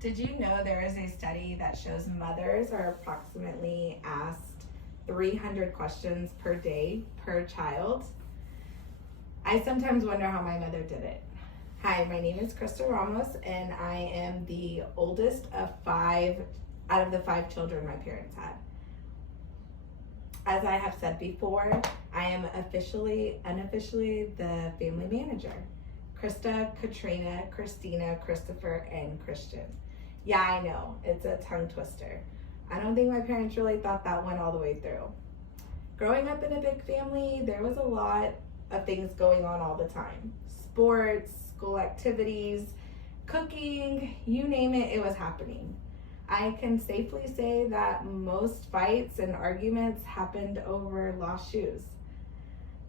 Did you know there is a study that shows mothers are approximately asked 300 questions per day per child? I sometimes wonder how my mother did it. Hi, my name is Krista Ramos, and I am the oldest of 5 out of the 5 children my parents had. As I have said before, I am unofficially the family manager. Krista, Katrina, Christina, Christopher, and Christian. Yeah, I know, it's a tongue twister. I don't think my parents really thought that one all the way through. Growing up in a big family, there was a lot of things going on all the time. Sports, school activities, cooking, you name it, it was happening. I can safely say that most fights and arguments happened over lost shoes.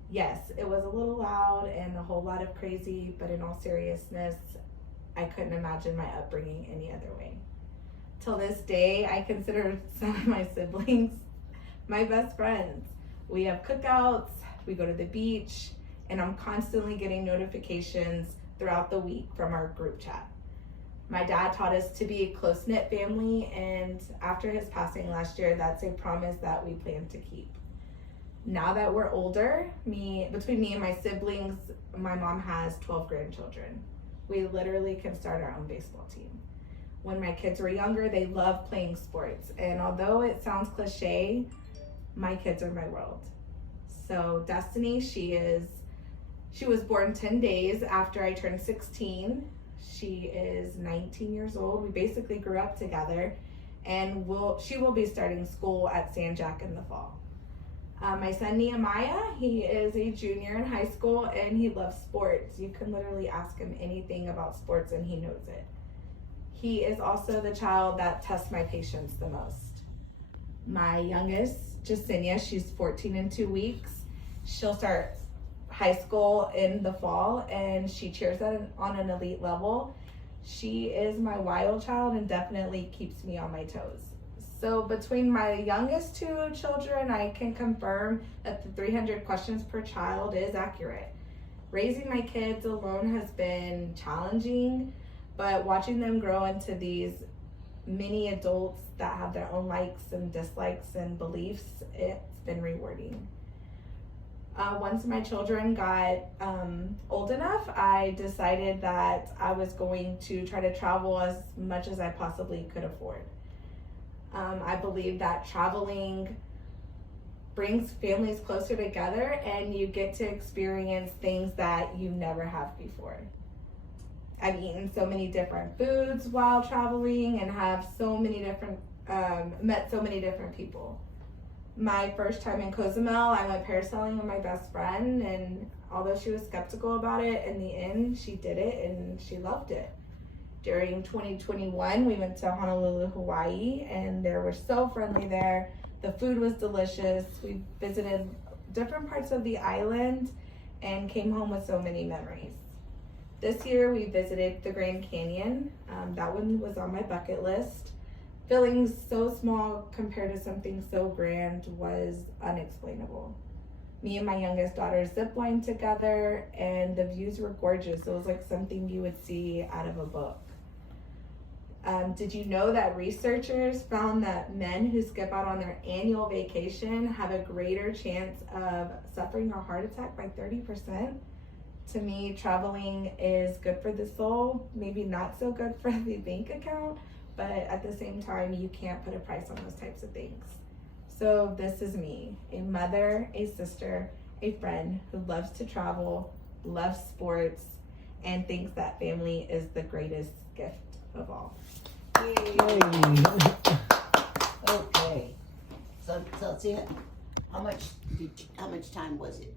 Yes, it was a little loud and a whole lot of crazy, but in all seriousness, I couldn't imagine my upbringing any other way. Till this day, I consider some of my siblings my best friends. We have cookouts, we go to the beach, and I'm constantly getting notifications throughout the week from our group chat. My dad taught us to be a close-knit family, and after his passing last year, that's a promise that we plan to keep. Now that we're older, between me and my siblings, my mom has 12 grandchildren. We literally can start our own baseball team. When my kids were younger, they loved playing sports, and although it sounds cliche, my kids are my world. So Destiny, she was born 10 days after I turned 16. She is 19 years old. We basically grew up together, and she will be starting school at San Jac in the fall. My son Nehemiah, he is a junior in high school, and he loves sports. You can literally ask him anything about sports and he knows it. He is also the child that tests my patience the most. My youngest, Jasenia, she's 14 in 2 weeks. She'll start high school in the fall, and she cheers on an elite level. She is my wild child and definitely keeps me on my toes. So between my youngest 2 children, I can confirm that the 300 questions per child is accurate. Raising my kids alone has been challenging, but watching them grow into these mini adults that have their own likes and dislikes and beliefs, it's been rewarding. Once my children got old enough, I decided that I was going to try to travel as much as I possibly could afford. I believe that traveling brings families closer together, and you get to experience things that you never have before. I've eaten so many different foods while traveling and have met so many different people. My first time in Cozumel, I went parasailing with my best friend, and although she was skeptical about it, in the end, she did it and she loved it. During 2021, we went to Honolulu, Hawaii, and they were so friendly there. The food was delicious. We visited different parts of the island and came home with so many memories. This year, we visited the Grand Canyon. That one was on my bucket list. Feeling so small compared to something so grand was unexplainable. Me and my youngest daughter ziplined together, and the views were gorgeous. It was like something you would see out of a book. Did you know that researchers found that men who skip out on their annual vacation have a greater chance of suffering a heart attack by 30%? To me, traveling is good for the soul, maybe not so good for the bank account, but at the same time, you can't put a price on those types of things. So this is me, a mother, a sister, a friend who loves to travel, loves sports, and thinks that family is the greatest gift of all. Yay. Okay, so that's it. How much time was it?